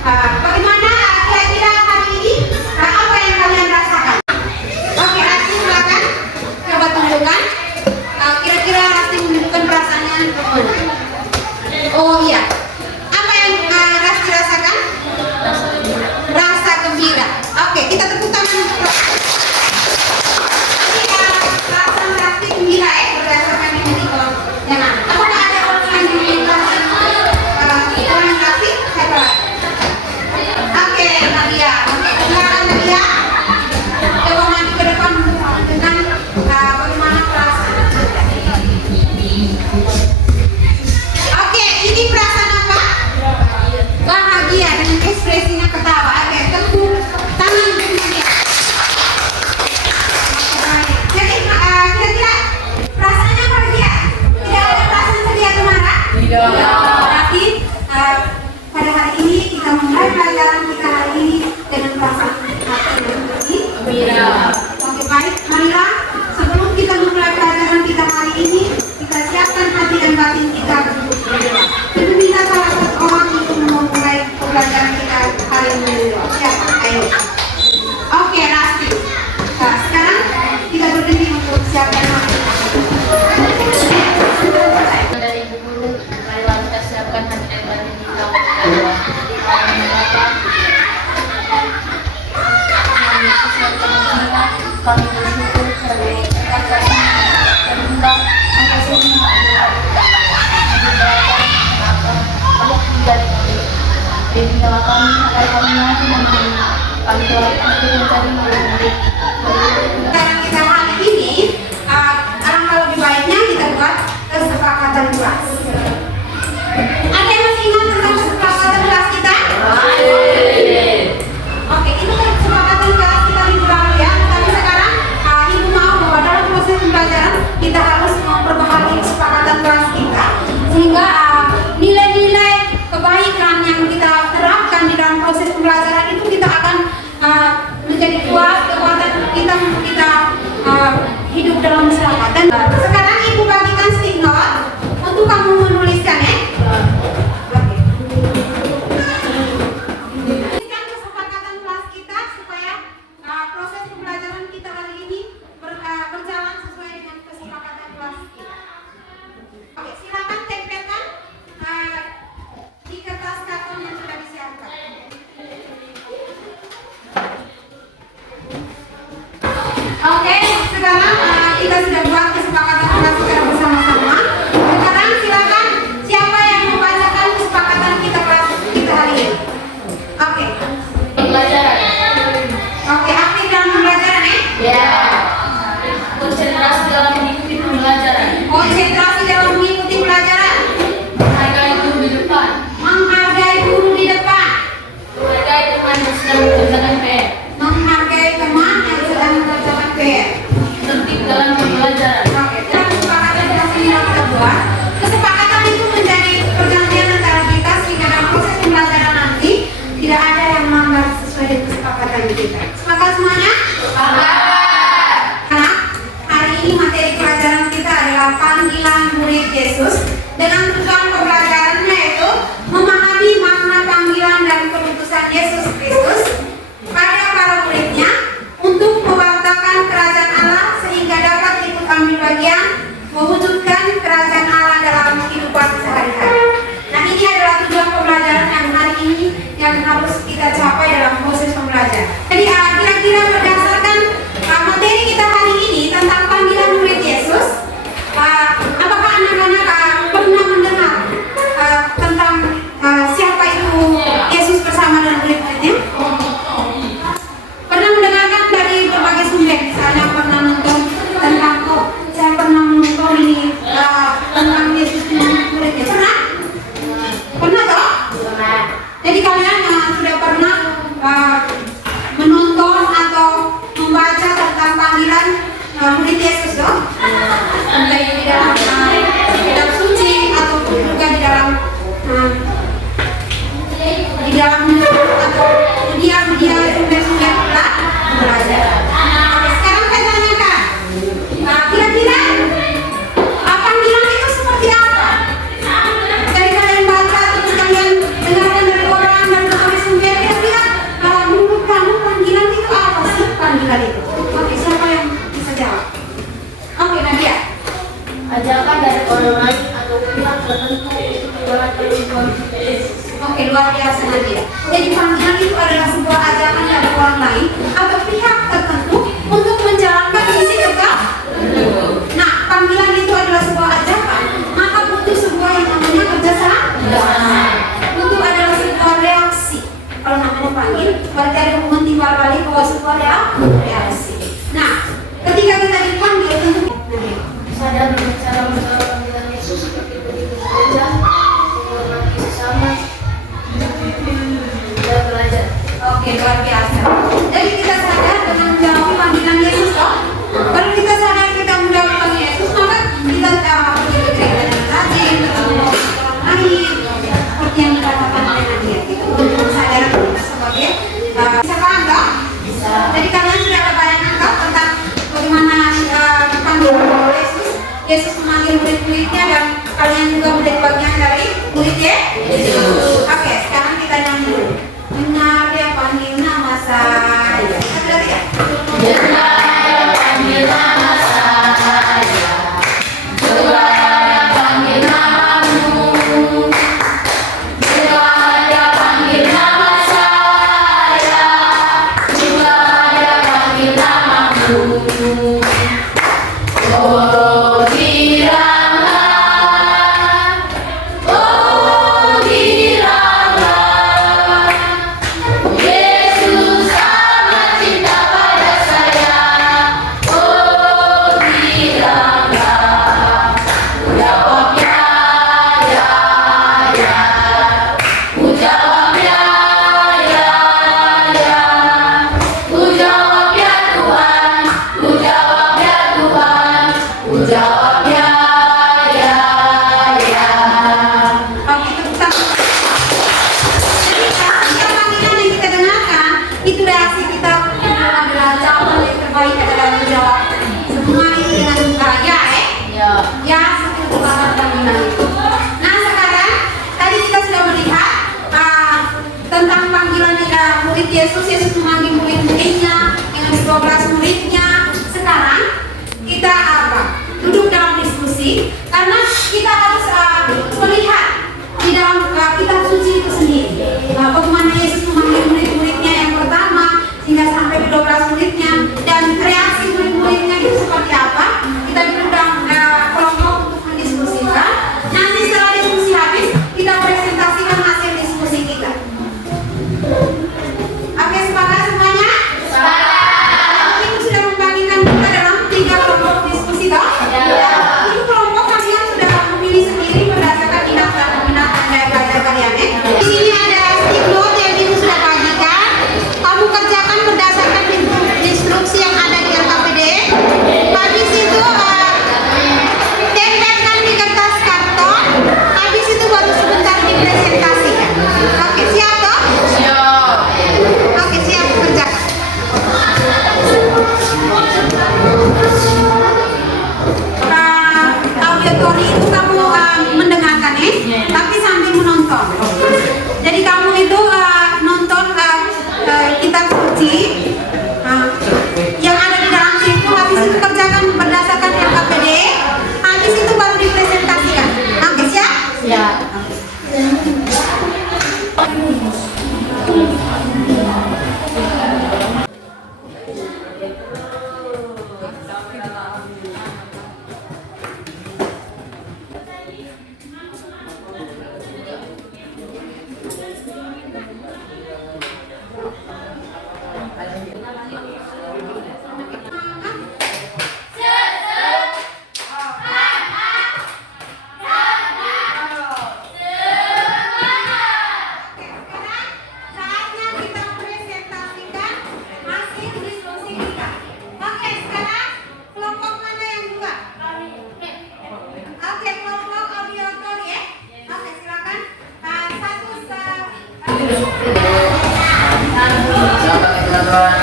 Bagaimana kira-kira hari ini? Apa yang kalian rasakan? Oke, Rasti silakan coba tunjukkan. Kira-kira Rasti menunjukkan perasaannya bagaimana? Oh iya, apa yang Rasti rasakan? Rasa gembira. Oke, kita tepuk tangan untuk Rasti. Ini perasaan Rasti gembira ya, berdasarkan yang tadi kalau jangan. Apakah ada orang yang menunjukkan orang Rasti? Siapa? Oke, Nadia. Oke, silakan Nadia. Coba maju ke depan dengan bagaimana perasaan. Oke, ini perasaan apa? Bahagia dengan ekspresinya ketawa. Oke, tepuk tangan untuk Nadia. Jadi kira-kira perasaannya apa dia? Tidak ada perasaan sedih atau marah? Tidak. Berarti pada hari ini kita memulai pelajaran kita hari ini dengan perasaan hati yang gembira. Oke, baik, marilah sebelum kita memulai pelajaran kita hari ini, kita siapkan hati dan batin kita untuk berdoa. Kita minta salah satu orang untuk memulai pelajaran kita hari ini. Siapa? Ayo. Oke, Rasti. Nah, sekarang kita berdiri untuk siapkan hati. Dari Ibu Guru, marilah kita siapkan hati dan batin kita untuk berdoa. Kami bersyukur karena kita terundang atas semua dan nyala kami agar kami mampu memenuhi kami telah mencari murid-murid. Sekarang kita hari ini, alangkah lebih baiknya kita buat kesepakatan kelas. Ada yang masih ingat tentang kesepakatan kelas kita? Oke, itu kesepakatan kelas kita minggu lalu ya. Tapi sekarang Ibu mau bahwa dalam proses pembelajaran kita harus memperbaharui kesepakatan kelas kita, sehingga nilai-nilai kebaikan yang kita terapkan di dalam proses pembelajaran itu kita akan menjadi kuat, kekuatan kita hidup dalam masyarakat. Dan sekarang Ibu bagikan stick note untuk kamu menuliskan ya. Tuliskan kesepakatan kelas kita supaya proses pembelajaran kita hari ini berjalan sesuai dengan kesepakatan kelas kita. Oke, silakan tempelkan di kertas karton yang sudah disiapkan. Oke, sekarang kita sudah buat kesepakatan kelas secara bersama-sama. Sekarang silakan siapa yang membacakan kesepakatan kita kelas kita hari ini. Oke. Pembelajaran. Oke, aktif dalam pembelajaran ya? Ya. Konsentrasi dalam mengikuti pembelajaran. Konsentrasi dalam mengikuti pelajaran. Menghargai guru di depan. Menghargai guru di depan. Menghargai teman yang sedang mengerjakan PR. Menghargai teman yang sedang mengerjakan PR. Tertib dalam pembelajaran. Oke, dalam kesepakatan kelas ini yang kita buat, kesepakatan itu menjadi perjanjian antara kita sehingga dalam proses pembelajaran nanti tidak ada yang melanggar sesuai dengan kesepakatan kita. Sepakat semuanya? Anak, hari ini materi pelajaran kita adalah panggilan murid Yesus dengan tujuan pembelajarannya yaitu memahami makna panggilan dan perutusan Yesus Kristus pada para muridnya untuk mewartakan kerajaan Allah sehingga dapat ikut ambil bagian mewujudkan kerajaan Allah dalam kehidupan sehari-hari. Nah, ini adalah tujuan pembelajaran yang hari ini yang harus kita capai dalam proses pembelajaran. Jadi kira-kira berdasarkan materi kita hari ini tentang panggilan murid Yesus, apakah anak-anak pernah mendengar tentang siapa itu Yesus bersama dengan murid-muridnya? Pernah mendengarkan dari berbagai sumber, misalnya pernah nonton tentang saya pernah menonton ini tentang Yesus dengan muridnya. Pernah? Pernah toh? Pernah. Jadi kalian sudah pernah menonton atau membaca tentang panggilan murid Yesus toh? Entah di dalam kitab suci ataupun juga di dalam atau media sumber-sumber belajar. Sekarang saya tanyakan, kira-kira panggilan itu seperti apa? Dari kalian baca, terus kalian dengarkan dari orang dan dari biasa Nadia. Jadi panggilan itu adalah sebuah ajakan dari orang lain atau pihak tertentu untuk menjalankan misi tetap. Nah, panggilan itu adalah sebuah ajakan, maka butuh sebuah yang namanya kerjasama. Butuh adalah sebuah reaksi. Kalau namanya panggil, berarti ada hubungan timbal balik bahwa sebuah reaksi. Nah, ketika kita dipanggil tentu Sadar dengan cara menjawab panggilan Yesus seperti begitu gereja, menghormati sesama, dan belajar. Oke, luar biasa. Jadi kita sadar dengan menjawab panggilan Yesus toh. Kalau kita sadar kita menjawab panggilan Yesus, maka kita pergi ke gereja dengan rajin, ketemu orang lain, seperti yang dikatakan oleh Nadia. Itu untuk kesadaran kita sebagai bisa paham toh? Bisa. Jadi kalian sudah ada bayangan toh tentang bagaimana dipanggil oleh Yesus. Yesus memanggil murid-muridnya dan kalian juga menjadi bagian dari muridnya Yesus. Oke, sekarang kita nyanyi dulu. Benar dia panggil nama saya. Kita berarti ya? Benar dia panggil nama saya. Benar dia panggil namamu. Benar dia panggil nama saya. Benar dia panggil namamu. Oh giranglah, Yesus amat cinta pada saya. Oh giranglah, ku jawabnya ya, ya. Ku jawabnya ya, ya. Ku jawab ya Tuhan, ku jawab ya Tuhan, ku jawabnya ya, ya. Oke, tepuk tangan. Jadi setiap panggilan yang kita dengarkan itu reaksi kita adalah jawaban yang terbaik adalah menjawab semua itu dengan ya, Ya. ya seperti banget panggilan itu. Nah sekarang tadi kita sudah melihat tentang panggilan murid Yesus. Yesus memanggil murid-muridnya dengan 12 muridnya. Sekarang kita duduk dalam diskusi karena kita harus melihat di dalam kitab suci itu sendiri bagaimana Yesus memanggil murid-muridnya yang pertama hingga sampai 12 muridnya dan reaksi murid-muridnya itu seperti apa. Kita duduk dalam kelompok untuk mendiskusikan. Nanti setelah diskusi habis kita presentasikan hasil diskusi kita. Oke, sepakat semuanya? Itu sudah membagikan kita dalam 3 kelompok diskusi toh? Ya. Itu kelompok kalian sudah memilih sendiri berdasarkan minat dan minat Anda belajar kalian ya. Di sini ada stick note yang ibu sudah bagikan. Kamu kerjakan berdasarkan instruksi yang ada di LKPD. Habis itu tempelkan di kertas karton. Habis itu baru sebentar dipresentasikan. Oke, siap toh? Siap. Oke, siap kerjakan. Auditori itu kamu mendengarkan ya, tapi sambil menonton. Jadi kamu itu nonton kitab suci yang ada di dalam situ. Habis itu kerjakan berdasarkan LKPD. Habis itu baru dipresentasikan. Oke, siap? Siap. Saatnya kita presentasikan hasil diskusi kita. Oke, sekarang kelompok mana yang dua? Oke, kelompok auditor ya. Oke, silakan. Satu Selamat teman-teman.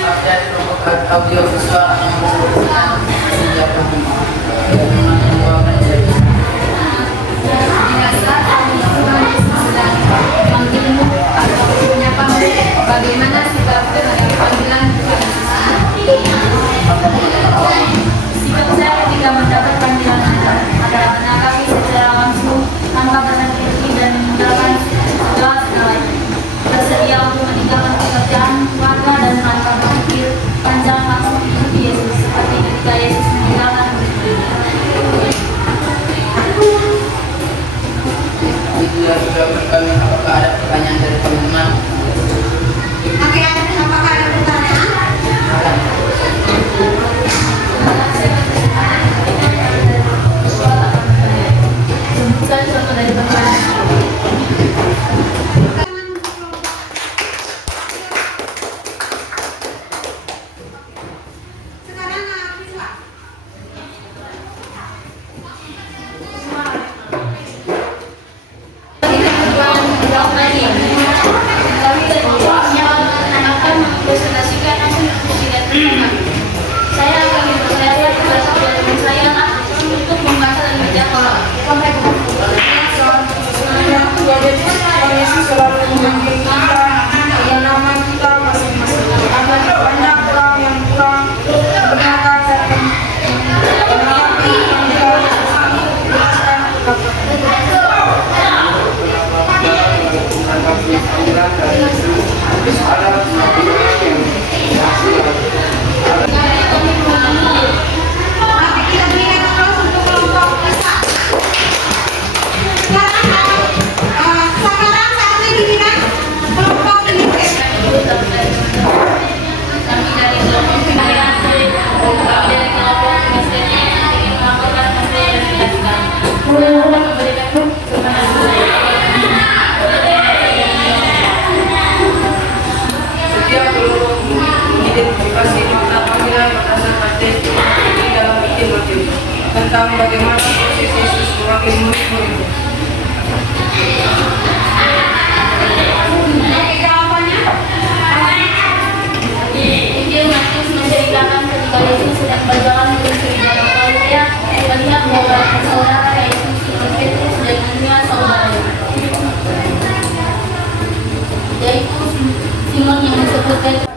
Update kelompok audio visual yang sejak Bagaimana sikap terhadap panggilan kepada seseorang? Sikap saya ketika mendapat panggilan adalah menanggapi secara langsung tanpa berhenti dan menggunakan apakah ada pertanyaan dari teman-teman? Oke, apakah ada pertanyaan? Sebutkan contoh dari pertanyaan. Sekarang siswa. Akan mempresentasikan hasil ujian pertama. Saya akan memperlihatkan kepada teman saya untuk membaca dan menjawab. Kondisi selalu memanggil kita dengan nama kita masing-masing. Banyak orang yang kurang berkata dan menanggapi panggilan jelaskan Oke, kita berikan terus untuk kelompok bisa. Sekarang saatnya diberikan kelompok ini. Kami dari kelompok pimpinan, kami dari kelompok Kristen yang ingin melaporkan hasil yang dijelaskan. Memberikan setiap kelompok identifikasi makna panggilan berdasarkan tes ini dalam bikin materi tentang bagaimana proses Yesus memanggil murid-muridnya. Oke, jawabannya. Injil Matius menceritakan ketika Yesus sedang berjalan menuju dalam Galilea, melihat bahwa saudara yaitu Simon Petrus dan dua saudaranya, yaitu Simon yang disebut Petrus